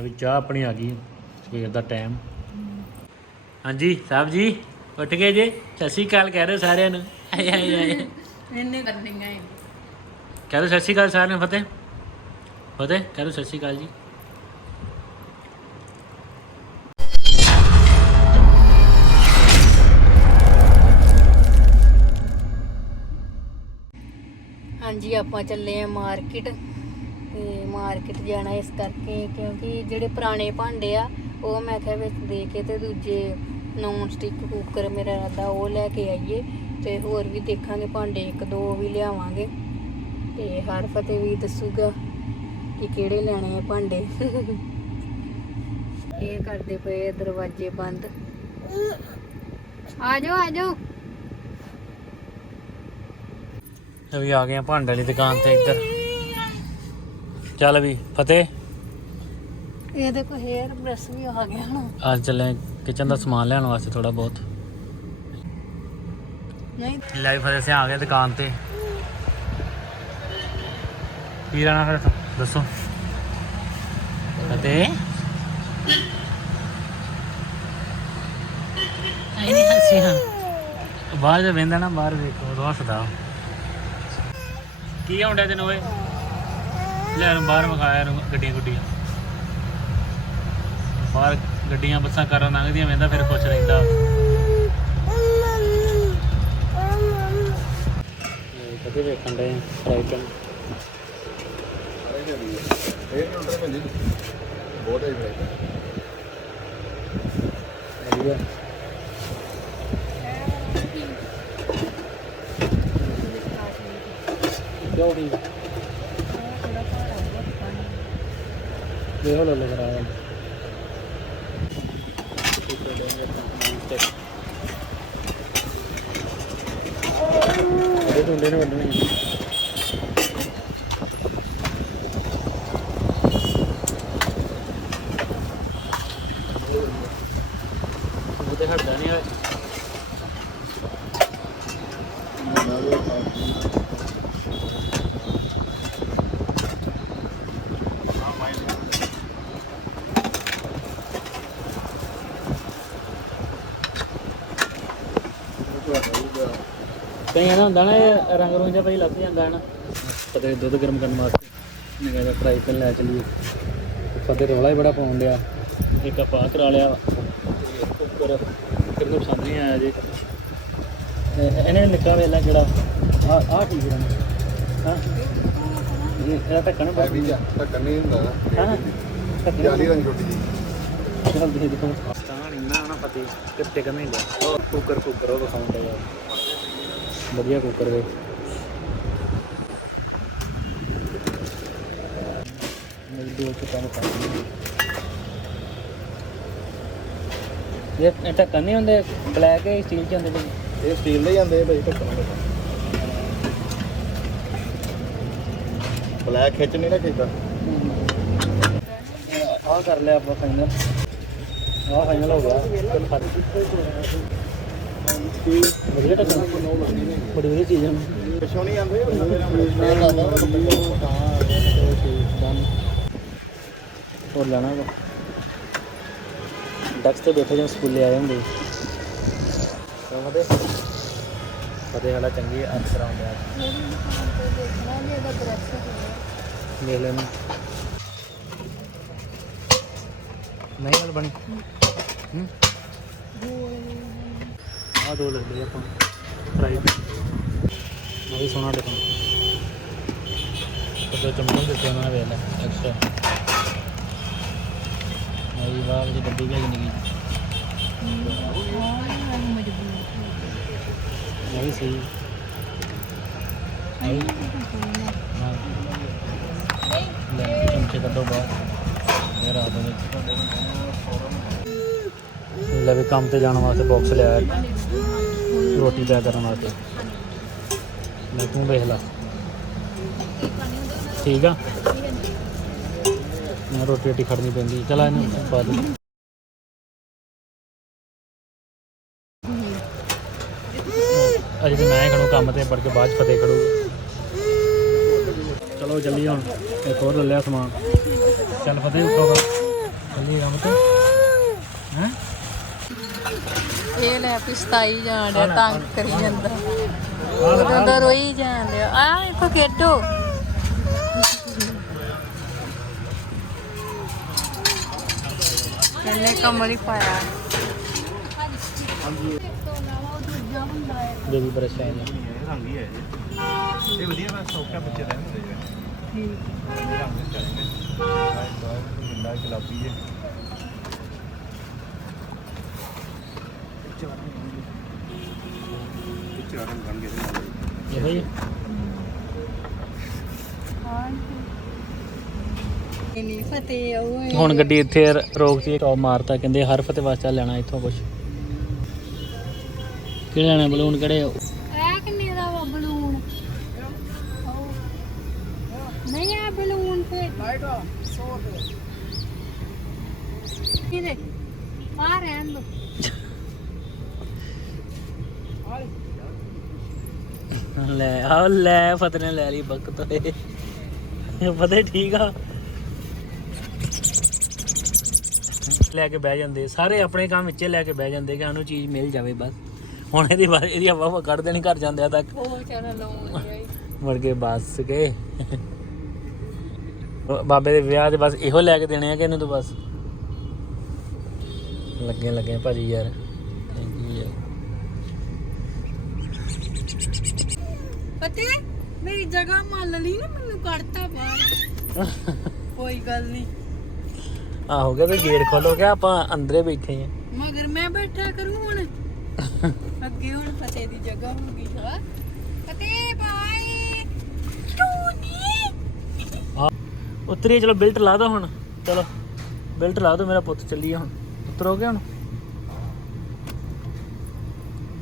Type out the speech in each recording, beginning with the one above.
ਅਭੀ ਚਾਹ ਆਪਣੀ ਆ ਗਈ ਸਵੇਰ ਦਾ ਟਾਈਮ ਹਾਂਜੀ ਸਾਹਿਬ ਜੀ ਉੱਠ ਗਏ ਜੇ? ਸਤਿ ਸ਼੍ਰੀ ਅਕਾਲ ਕਹਿ ਰਹੇ ਸਾਰਿਆਂ ਨੂੰ। ਆਏ ਆਏ ਆਏ। ਇਹਨੇ ਕਰਨੀਆਂ ਹੈ ਕਹਿ ਰਹੇ ਸਤਿ ਸ਼੍ਰੀ ਅਕਾਲ ਸਾਰਿਆਂ ਨੂੰ ਫਤਿਹ। ਫਤਿਹ ਕਹਿ ਰਹੇ ਸਤਿ ਸ਼੍ਰੀ ਅਕਾਲ ਜੀ। ਹਾਂਜੀ ਆਪਾਂ ਚੱਲੇ ਆ ਮਾਰਕੀਟ ਤੇ ਮਾਰਕੀਟ ਜਾਣਾ ਇਸ ਕਰਕੇ, ਕਿਉਂਕਿ ਜਿਹੜੇ ਪੁਰਾਣੇ ਭਾਂਡੇ ਆ, ਉਹ ਮੈਂ ਕਿਹਾ ਵਿੱਚ ਦੇ ਕੇ ਤੇ ਦੂਜੇ ਨੌਨ ਸਟਿਕ ਕੁੱਕਰ ਮੇਰਾ ਇਰਾਦਾ ਉਹ ਲੈ ਕੇ ਆਈਏ ਤੇ ਹੋਰ ਵੀ ਦੇਖਾਂਗੇ ਭਾਂਡੇ, ਇੱਕ ਦੋ ਵੀ ਲਿਆਵਾਂਗੇ ਤੇ ਹਰ ਫਤਿਹ ਵੀ ਦੱਸੂਗਾ ਕਿ ਕਿਹੜੇ ਲੈਣੇ ਆ ਭਾਂਡੇ। ਇਹ ਕਰਦੇ ਪਏ ਦਰਵਾਜ਼ੇ ਬੰਦ। ਆ ਜਾਓ ਆ ਜਾਓ ਅਭੀ ਆ ਗਏ ਆ ਭਾਂਡੇ ਵਾਲੀ ਦੁਕਾਨ ਤੇ ਇੱਧਰ। ਚੱਲ ਵੀ ਫਤਿਹ। ਇਹਦੇ ਕੋ ਹੇਅਰ ਬ੍ਰਸ਼ ਵੀ ਆ ਗਿਆ ਹੁਣ। ਅੱਜ ਚੱਲੇ ਕਿਚਨ ਦਾ ਸਮਾਨ ਲੈਣ ਵਾਸਤੇ ਥੋੜਾ ਬਹੁਤ। ਨਹੀਂ। ਲਾਈਵ ਫਤਿਹ ਸੇ ਆ ਗਏ ਦੁਕਾਨ ਤੇ। ਕੀ ਲੈਣਾ ਫਿਰ? ਦੱਸੋ। ਫਤਿਹ। ਆਈ ਨਹੀਂ ਹੱਸੀ ਹਾਂ ਬਾਹਰ ਜੇ ਵੇਂਦਾ ਨਾ ਬਾਹਰ ਵੇਖੋ ਹੱਸਦਾ। ਕੀ ਆਉਂਦਾ ਤੈਨੂੰ ਓਏ? ਲੈ ਨੂੰ ਬਾਹਰ ਵਿਖਾਇਆ ਇਹਨੂੰ ਗੱਡੀਆਂ ਗੁੱਡੀਆਂ। ਬਾਹਰ ਗੱਡੀਆਂ ਬੱਸਾਂ ਕਾਰਾਂ ਲੰਘਦੀਆਂ ਵੇਂਦਾ ਫਿਰ ਖੁਸ਼ ਰਹਿੰਦਾ। ਕਦੇ ਵੇਖਣ ਦੇ ਫਰਾਈ ਪੈਨ ਇਹ ਨੋਟਰ ਭੰਜੀ ਬਹੁਤ ਹੈ ਬੜਾ ਵਧੀਆ ਕਿਉਂ ਠੀਕ ਦੇਖੋ ਲੈ ਲੈ ਕਰਾਇਆ ਇਹ ਤੁੰਡੇ ਨੇ ਵੱਢਣੀ ਹਟਦਾ ਨਹੀਂ ਹੋਇਆ ਕਈ ਨਾ ਹੁੰਦਾ ਨਾ ਇਹ ਰੰਗ ਰੂੰਗ ਜਿਹਾ ਭਾਈ ਲੱਗ ਜਾਂਦਾ ਹੈ ਨਾ। ਕਦੇ ਦੁੱਧ ਗਰਮ ਕਰਨ ਵਾਸਤੇ ਮੈਂ ਕਹਿੰਦਾ ਫਰਾਈ ਪੈਨ ਲੈ ਚਲੀਏ। ਫਤੇ ਰੌਲਾ ਹੀ ਬੜਾ ਪਾਉਣ ਡਿਆ। ਇੱਕ ਆਪਾਂ ਕਰਾ ਲਿਆ ਕੁੱਕਰ ਕਿੰਨੂੰ ਪਸੰਦ ਨਹੀਂ ਆਇਆ ਜੀ। ਇਹਨੇ ਨਿੱਕਾ ਵੇਲਾ ਕਿਹੜਾ। ਆ ਆ ਠੀਕ ਹੈ ਹਾਂ। ਇਹ ਇਹਦਾ ਢੱਕਣ ਹੈ ਵੀ ਜਾ ਢੱਕਣ ਨਹੀਂ ਹੁੰਦਾ। ਹਾਂ ਜਾਲੀ ਰੰਗ ਛੋਟੀ ਜੀ। ਚਲ ਦੇ ਦੇਖੋ। ਤਾਂ ਇੰਨਾ ਨਾ ਫਤੇ ਕਿੱਤੇ ਕਮੇ ਲਿਆ ਕੁੱਕਰ ਕੁੱਕਰ ਉਹ ਦਿਖਾਉਂਦਾ ਯਾਰ ਵਧੀਆ ਕੁੱਕਰ ਦੇ ਮੇਰੀ ਦੋ ਚੁੱਕਾ ਨੂੰ ਪਾਣੀ ਇਹ ਇਹ ਢੱਕਣ ਨਹੀਂ ਹੁੰਦੇ ਬਲੈਕ ਹੈ ਸਟੀਲ ਚ ਹੁੰਦੇ ਜੀ ਇਹ ਸਟੀਲ ਦੇ ਜਾਂਦੇ ਭਾਈ ਢੱਕਣ ਬਲੈਕ ਖਿੱਚ ਨਹੀਂ ਨਾ ਖਿੱਚਦਾ। ਆਹ ਕਰ ਲਿਆ ਆਪਾਂ ਫਾਈਨਲ ਆਹ ਫਾਈਨਲ ਹੋ ਗਿਆ। ਵਧੀਆ ਢੱਕਣ ਬੜੀ ਵਧੀਆ ਚੀਜ਼ ਹੈ ਪਿੱਛੋਂ ਨਹੀਂ ਆਉਂਦੇ ਮੈਂ ਲਾਦਾ ਡਨ ਹੋਰ ਲੈਣਾ ਵਾ ਡੈਕਸ ਤੇ ਬੈਠੇ ਜਿਵੇਂ ਸਕੂਲੇ ਆਏ ਹੁੰਦੇ ਸਮਝਦੇ ਫਤਿਹ ਵਾਲਾ ਚੰਗੀ ਅਫਸਰ ਆਉਂਦੇ ਆ ਦੇਖਣਾ ਦੇਖ ਲੈਣ ਨਹੀਂ ਗੱਲ ਬਣੀ ਹੂੰ ਆ ਦੋ ਲੈ ਲਏ ਆਪਾਂ ਫਰਾਈ ਮੈਂ ਵੀ ਸੋਨਾ ਦੇਖਾਂ ਕਦੋਂ ਚਮਚ ਦਿੱਤੇ ਉਹਨਾਂ ਵੇਖ ਲੈ ਐਕਸਟਰਾ ਮੇਰੀ ਵਾਹ ਜੀ ਡੱਬੀ ਵੀ ਜ਼ਿੰਦਗੀ ਇਹ ਵੀ ਸਹੀ। ਇਹ ਲੈ, ਚਮਚੇ ਕੱਢੋ ਬਾਹਰ। ਇਹ ਰਾਤ ਦੇ ਵਿੱਚ। ਲੈ ਵੀ ਕੰਮ ਤੇ ਜਾਣ ਵਾਸਤੇ ਬਾਕਸ ਲਿਆ। ਰੋਟੀ ਪੈਕ ਕਰਨ ਵਾਸਤੇ। ਲੈ ਤੂੰ ਵੇਖ ਲੈ। ਠੀਕ ਆ? ਮੈਂ ਰੋਟੀ ਰੋਟੀ ਖੜਨੀ ਪੈਂਦੀ। ਚਲ ਇਹਨੂੰ ਪਾ ਦੇ। ਅਜੇ ਤੇ ਮੈਂ ਖੜੂ ਕੰਮ ਤੇ, ਬੜ ਕੇ ਬਾਅਦ ਚ ਫਤਿਹ ਖੜੂ ਚਲੋ ਜਲਦੀ ਹੁਣ। ਇੱਕ ਹੋਰ ਲੈ ਲਿਆ ਸਮਾਨ। ਚੱਲ ਫਤਿਹ ਉੱਠੋ ਫਿਰ। ਕੰਮ ਤੇ। ਹੈ? ਇਹ ਲੈ ਪਿਸਤਾਈ ਜਾਣ ਡਿਆ ਤੰਗ ਕਰੀ ਜਾਂਦਾ ਉਦੋਂ ਦਾ ਰੋਈ ਜਾਣ ਡਿਆ ਆ ਇੱਕੋ ਖੇਡੋ ਇਹਨੇ ਕਮਲ ਹੀ ਪਾਇਆ ਜੋ ਵੀ ਬਰਸ਼ ਆਇਆ ਰੰਗ ਹੀ ਹੈ ਇਹ ਵਧੀਆ ਬਸ ਸੌਖਾ ਬੱਚੇ ਰਹਿੰਦੇ ਠੀਕ ਰੰਗ ਦੇ ਚਾਹੀਦੇ ਜਿੰਦਾ ਗੁਲਾਬੀ ਹੈ ਰੰਗ ਬਣ ਗਏ ਨੇ ਇਹੋ ਹੀ? ਨਹੀਂ ਫਤਿਹ ਓਏ ਹੁਣ ਗੱਡੀ ਇੱਥੇ ਰ- ਰੋਕਤੀ ਟੌਪ ਮਾਰਤਾ ਕਹਿੰਦੇ ਹਰ ਫਤੇ ਵਾਸਤੇ ਲੈਣਾ ਇੱਥੋਂ ਕੁਝ ਕਿਹੜੇ ਲੈਣਾ ਬਲੂਨ ਕਿਹੜੇ? ਇਹ ਕਿੰਨੇ ਦਾ ਵਾ ਬਲੂਨ ਨਹੀਂ ਆ ਬਲੂਨ ਤੇ। ਲਾਈਟ 100 ਰੁਪਏ ਕਿਹਦੇ? ਆ ਰਹਿਣ ਦੋ। ਲੈ ਆ ਲੈ ਫਤਿਹ ਨੇ ਲੈ ਲਈ ਬਖਤ ਓਏ ਫਤਿਹ ਠੀਕ ਆ? ਲੈ ਕੇ ਬਹਿ ਜਾਂਦੇ। ਸਾਰੇ ਆਪਣੇ ਕੰਮ ਵਿੱਚੇ ਲੈ ਕੇ ਬਹਿ ਜਾਂਦੇ ਕਿ ਸਾਨੂੰ ਚੀਜ਼ ਮਿਲ ਜਾਵੇ ਬਸ। ਹੁਣ ਇਹਦੀ ਬਾ- ਇਹਦੀ ਹਵਾ ਹਵਾ ਕੱਢ ਦੇਣੀ ਘਰ ਜਾਂਦਿਆਂ ਤੱਕ। ਉਹ ਚਾਰਾ ਲਾਉਂ ਮੁੜ ਕੇ ਬੱਸ ਕੇ। ਉਹ ਬਾਬੇ ਦੇ ਵਿਆਹ 'ਚ ਬਸ ਇਹੋ ਲੈ ਕੇ ਦੇਣੇ ਆ ਕਿ ਇਹਨੂੰ ਤਾਂ ਬਸ। ਲੱਗੇ ਲੱਗੇ ਭਾਜੀ ਯਾਰ। ਫਤਿਹ ਮੇਰੀ ਜਗ੍ਹਾ ਮੰਨ ਲਈ ਨਾ ਮੈਨੂੰ ਕੱਢਤਾ ਬਾਹਰ। ਕੋਈ ਗੱਲ ਨਹੀਂ। ਆ ਹੋ ਗਿਆ ਤੇ ਗੇਟ ਖੋਲੋ ਗਿਆ ਆਪਾਂ ਅੰਦਰੇ ਬੈਠੇ ਆ ਮਗਰ ਮੈਂ ਬੈਠਾ ਕਰੂੰ ਹੁਣ? ਅੱਗੇ ਹੁਣ ਫਤਿਹ ਦੀ ਜਗ੍ਹਾ ਹੋ ਗਈ ਹੈ। ਫਤਿਹ ਬਾਈ ਟੂਨੀ ਉਤਰੀ ਚਲੋ ਬਿਲਟ ਲਾ ਦੋ ਹੁਣ। ਚਲੋ ਬਿਲਟ ਲਾ ਦੋ ਮੇਰਾ ਪੁੱਤ ਚੱਲੀਏ ਹੁਣ। ਉਤਰੋਗੇ ਹੁਣ?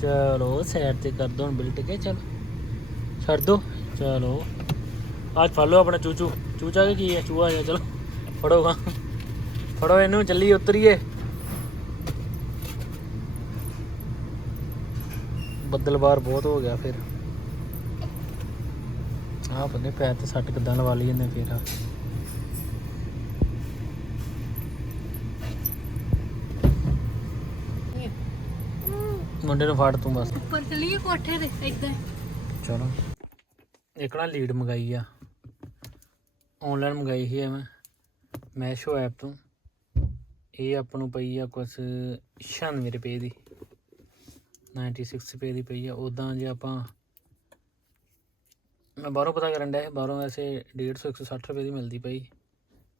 ਚਲੋ ਸਾਈਡ ਤੇ ਕਰ ਦੋ ਹੁਣ ਬਿਲਟ ਕੇ ਚਲੋ। ਛੱਡ ਦੋ। ਚਲੋ। ਅੱਜ ਫੜ ਲਓ ਆਪਣਾ ਚੂਚੂ। ਚੂਚਾ ਕੇ ਹੈ? ਚੂਹਾ ਹੈ ਚਲੋ। ਫੜੋ ਗਾ ਫੜੋ ਇਹਨੂੰ ਚੱਲੀ ਉਤਰੀਏ। ਬੱਦਲਬਾਰ ਬਹੁਤ ਹੋ ਗਿਆ ਫਿਰ। ਆਹ ਬੰਦੇ ਪੈਰ ਤੇ ਸੱਟ ਕਿੱਦਾਂ ਲਵਾ ਲਈ ਇਹਨੇ ਫਿਰ। ਆ ਮੁੰਡੇ ਨੂੰ ਫੜ ਤੂੰ ਬਸ। ਉੱਪਰ ਚਲੀਏ ਕੋਠੇ ਤੇ ਏਦਾਂ ਚਲੋ। ਇੱਕ ਨਾ ਲੀਡ ਮੰਗਾਈ ਆ। ਆਨਲਾਈਨ ਮੰਗਾਈ ਸੀ ਮੈਂ ਮੈਸ਼ੋ ਐਪ ਤੋਂ। ਇਹ ਆਪਾਂ ਨੂੰ ਪਈ ਆ ਕੁਛ 96 ਰੁਪਏ ਦੀ। 96 ਰੁਪਏ ਦੀ ਪਈ ਆ। ਉਦਾਂ ਜੇ ਆਪਾਂ ਮੈਂ ਬਾਹਰੋਂ ਪਤਾ ਕਰਨ ਡਿਆ ਸੀ, ਬਾਹਰੋਂ ਵੈਸੇ 150 160 ਰੁਪਏ ਦੀ ਮਿਲਦੀ ਪਈ।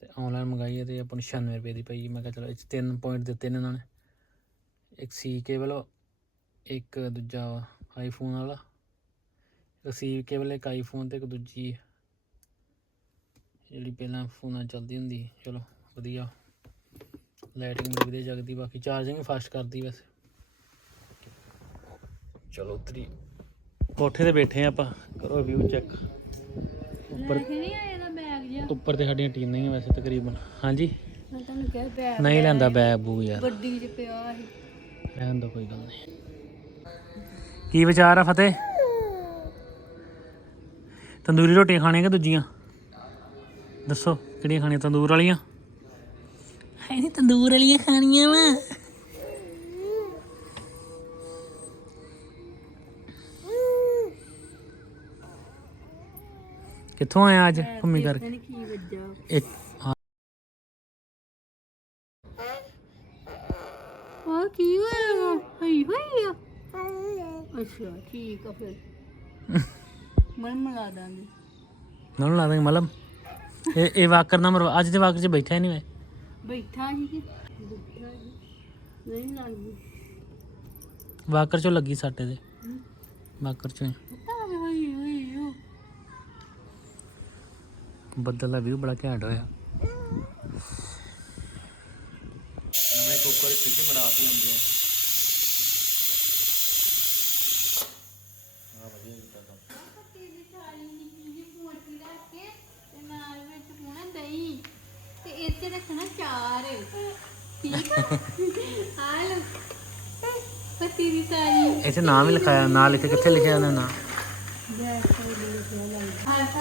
ਤੇ ਆਨਲਾਈਨ ਮੰਗਾਈ ਹੈ ਤੇ ਆਪਾਂ ਨੂੰ 96 ਰੁਪਏ ਦੀ ਪਈ। ਮੈਂ ਕਿਹਾ ਚਲੋ ਇਹ 'ਚ ਤਿੰਨ ਪੁਆਇੰਟ ਦਿੱਤੇ ਨੇ ਇਹਨਾਂ ਨੇ ਇੱਕ ਸੀ ਕੇਬਲ ਇੱਕ ਦੂਜਾ ਆਈਫੋਨ ਵਾਲਾ। ਰਿਸੀਵ ਕੇਬਲ ਇੱਕ ਆਈਫੋਨ ਤੇ ਇੱਕ ਦੂਜੀ ਜਿਹੜੀ ਪਹਿਲਾਂ ਫੋਨਾਂ ਚੱਲਦੀ ਹੁੰਦੀ। ਚਲੋ ਵਧੀਆ। ਲਾਈਟਿੰਗ ਬੜੀ ਵਧੀਆ ਜਗਦੀ ਬਾਕੀ ਚਾਰਜਿੰਗ ਫਾਸਟ ਕਰਦੀ ਵੈਸੇ। ਚਲੋ ਉਤਰੀ। ਕੋਠੇ ਤੇ ਬੈਠੇ ਆਪਾਂ। ਕਰੋ ਵਿਊ ਚੈੱਕ ਉੱਪਰ ਨਹੀਂ ਉੱਪਰ ਤੇ ਸਾਡੀਆਂ ਟੀਮਾਂ ਹੀ ਆ ਵੈਸੇ ਤਕਰੀਬਨ। ਹਾਂਜੀ? ਮੈਂ ਤੁਹਾਨੂੰ ਕਿਹਾ ਬੈਗ ਨਹੀਂ ਲੈਂਦਾ ਬੈਗ ਬੂ ਯਾਰ। ਵੱਡੀ ਚ ਪਿਆ ਸੀ ਰਹਿਣ ਦੋ ਕੋਈ ਗੱਲ ਨਹੀਂ। ਕੀ ਵਿਚਾਰ ਆ ਫਤਿਹ? ਤੰਦੂਰੀ ਰੋਟੀਆਂ ਖਾਣੀਆਂ ਕਿ ਦੂਜੀਆਂ? ਦੱਸੋ ਕਿਹੜੀਆਂ ਖਾਣੀਆਂ ਤੰਦੂਰ ਵਾਲੀਆਂ? ਹੈ ਨਹੀਂ ਤੰਦੂਰ ਵਾਲੀਆਂ ਖਾਣੀਆਂ ਵਾ। ਕਿੱਥੋਂ ਆਇਆ ਅੱਜ ਘੁੰਮੀ ਕਰਕੇ? ਕੀ ਵੱਜਾ। ਇੱਕ ਹਾਂ, ਆ ਕੀ ਹੋਇਆ ਹਈ ਹੋਈ ਅੱਛਾ ਠੀਕ ਆ ਫਿਰ। ਮਨ ਮਲਾ ਦਾਂਗੇ। ਨਾਲ ਲਾ ਦਾਂਗੇ ਮਲਮ ਇਹ ਇਹ ਵਾਕਰ ਨਾ ਮਰਵਾ ਅੱਜ ਤੇ ਵਾਕਰ 'ਚ ਬੈਠਾ ਹੀ ਨਹੀਂ ਵੇ ਬੈਠਾ ਸੀ ਕਿ ਬੈਠਾ ਨਹੀਂ ਲੱਗਦੀ ਵਾਕਰ 'ਚੋਂ ਲੱਗੀ ਸੱਟੇ ਦੇ ਵਾਕਰ 'ਚੋਂ ਹੀ। ਪਤਾ ਨਹੀਂ ਹੋਈ ਹੋਈ ਉਹ ਬੱਦਲ ਦਾ ਵਿਊ ਬੜਾ ਘੈਂਟ ਹੋਇਆ। ਨਵੇਂ ਕੁੱਕਰ ਸਿੱਕੇ ਮਰਾਤੀ ਹੁੰਦੇ ਆ ਵਧੀਆ ਕੀਤਾ ਕੰਮ ਤੇ ਇੱਥੇ ਰੱਖਣਾ ਚਾਰ ਠੀਕ ਆ? ਆ ਲੋ ਪਤੀ ਦੀ ਸਾਰੀ ਇੱਥੇ ਨਾਮ ਹੀ ਲਿਖਾਇਆ ਨਾਂ ਲਿਖ ਕਿੱਥੇ ਲਿਖਿਆ ਉਹਨਾਂ ਨਾਂ?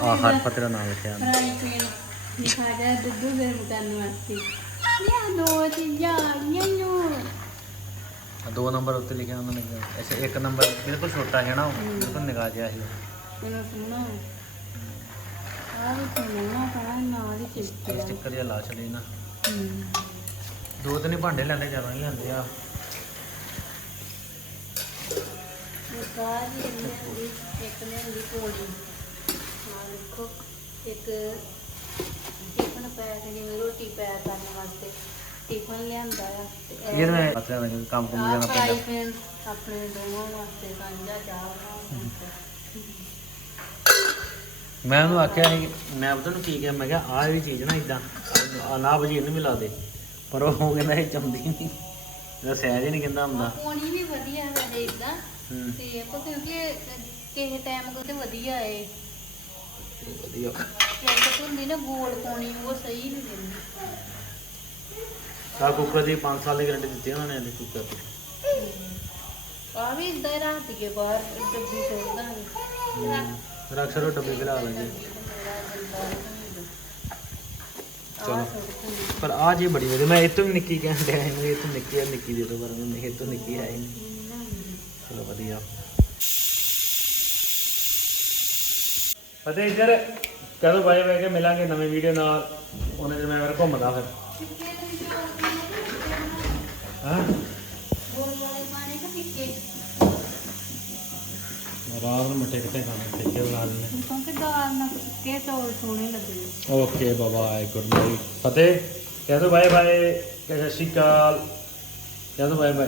ਆ ਹਰ ਦਾ ਨਾਮ ਲਿਖਿਆ ਫਰਾਈ ਪੈਨ ਦਿਖਾ ਜਾ ਦੁੱਧ ਗਰਮ ਕਰਨ ਵਾਸਤੇ। ਇਹ ਦੋ ਚੀਜ਼ਾਂ ਆਈਆਂ ਨੂੰ ਦੋ ਨੰਬਰ ਉੱਤੇ ਲਿਖਿਆ ਉਹਨਾਂ ਨੇ। ਐਸੇ ਇੱਕ ਨੰਬਰ ਬਿਲਕੁਲ ਛੋਟਾ ਹੈ ਨਾ ਉਹ। ਬਿਲਕੁਲ ਨਿਗਾਹ ਜਿਹਾ ਸੀ ਮੈਨੂੰ ਸੁਣਾ ਆ ਵੀ ਸੁਣਾ ਪੜਾ ਨਾ ਦੀ ਚਿੱਟੀ ਸਟicker ਜਿਹਾ ਲਾ ਛੜੀ ਨਾ। ਹੂੰ। ਦੋ ਤਿੰਨ ਹੀ ਭਾਂਡੇ ਲੈਂਦੇ ਜ਼ਿਆਦਾ ਨਹੀਂ ਲੈਂਦੇ ਆ। ਇਹ ਕਾਜੀ ਲੈਂਦੀ ਇੱਕ ਲੈਂਦੀ ਕੋਲੀ ਆ ਦੇਖੋ ਇੱਕ ਟਿਫਨ ਪੈਕ ਜਿਵੇਂ ਰੋਟੀ ਪੈਕ ਕਰਨ ਵਾਸਤੇ ਟਿਫਨ ਲਿਆਂਦਾ ਆ। ਤੇ ਇਹ ਇਹ ਮੈਂ ਪਤਾ ਨਹੀਂ ਕੰਮ ਕੰਮ ਆਹ ਜਾਣਾ ਪੈਂਦਾ। ਪੈਨ ਆਪਣੇ ਦੋਵਾਂ ਵਾਸਤੇ ਸਾਂਝਾ ਚਾਹ ਬਣਾਉਣ ਵਾਸਤੇ। ਮੈਂ ਉਹਨੂੰ ਆਖਿਆ ਸੀ ਮੈਂ ਪਤਾ ਨੂੰ ਕੀ ਕਿਹਾ ਮੈਂ ਕਿਹਾ ਆਹ ਵੀ ਚੀਜ਼ ਨਾ ਇਦਾਂ ਆ ਨਾ ਬਜੀ ਇਹਨੂੰ ਵੀ ਲਾ ਦੇ ਪਰ ਉਹ ਕਹਿੰਦਾ ਇਹ ਚਾਹੁੰਦੀ ਨਹੀਂ। ਇਹਦਾ ਸਹਿਜ ਹੀ ਨਹੀਂ ਕਹਿੰਦਾ ਹੁੰਦਾ। ਪਾਣੀ ਵੀ ਵਧੀਆ ਹੈ ਇਦਾਂ ਹੂੰ। ਤੇ ਆਪਾਂ ਕਿਉਂਕਿ ਕਿਸੇ ਟਾਈਮ ਕੋ ਤੇ ਵਧੀਆ ਏ ਤੇ ਵਧੀਆ ਇੱਕ ਹੁੰਦੀ ਨਾ ਗੋਲ ਪਾਣੀ ਉਹ ਸਹੀ ਨਹੀਂ ਦਿੰਦੀ। ਆ ਕੁੱਕਰ ਦੀ 5 ਸਾਲ ਦੀ ਗਾਰੰਟੀ ਦਿੱਤੀ ਉਹਨਾਂ ਨੇ ਇਹਦੇ ਕੁੱਕਰ ਦੀ। ਆ ਵੀ ਇਦਾਂ ਹੀ ਰੱਖ ਦਈਏ ਬਾਹਰ ਡੱਬੀ ਸੁੱਟ ਦਾਂਗੇ। ਹੂੰ। ਲਾਂਗੇ। ਚਲੋ ਪਰ ਆ ਜੀ ਬੜੀ ਵਧੀਆ ਮੈਂ ਇਹ ਤੋਂ ਵੀ ਨਿੱਕੀ ਕਹਿਣ ਡਿਆ ਇਹਨੂੰ ਇਹ ਤੋਂ ਨਿੱਕੀ ਆ ਨਿੱਕੀ ਦੇ ਦੋ ਪਰ ਮੈਨੂੰ ਇਹ ਤੋਂ ਨਿੱਕੀ ਹੈ ਹੀ ਨਹੀਂ। ਚਲੋ ਵਧੀਆ। ਅਤੇ ਇੱਧਰ ਕਦੋਂ ਬਾਏ ਬਾਏ ਕੇ ਮਿਲਾਂਗੇ ਨਵੇਂ ਵੀਡੀਓ ਨਾਲ ਉਹਨੇ ਜਦ ਮੈਂ ਘੁੰਮਦਾ ਫਿਰ। ਹਾਂ? ਗੋਲ ਵਾਲੇ ਪਾਣੀ ਕਿ ਟਿੱਕੇ ਰਾਤ ਨੂੰ ਮਿੱਠੇ ਕਿੱਥੇ ਖਾਣੇ ਟਿੱਕੇ ਬਣਾ ਦਿੰਦੇ। ਕਿਉਂਕਿ ਦਾਲ ਨਾਲ ਟਿੱਕੇ ਚੌਲ ਸੋਹਣੇ ਲੱਗਦੇ ਓਕੇ ਬਾਏ ਗੁੱਡ ਨਾਈਟ ਫਤਿਹ। ਕਹਿ ਦੋ ਬਾਏ ਬਾਏ ਕਹਿ ਸਤਿ ਸ਼੍ਰੀ ਅਕਾਲ। ਕਹਿ ਦੋ ਬਾਏ ਬਾਏ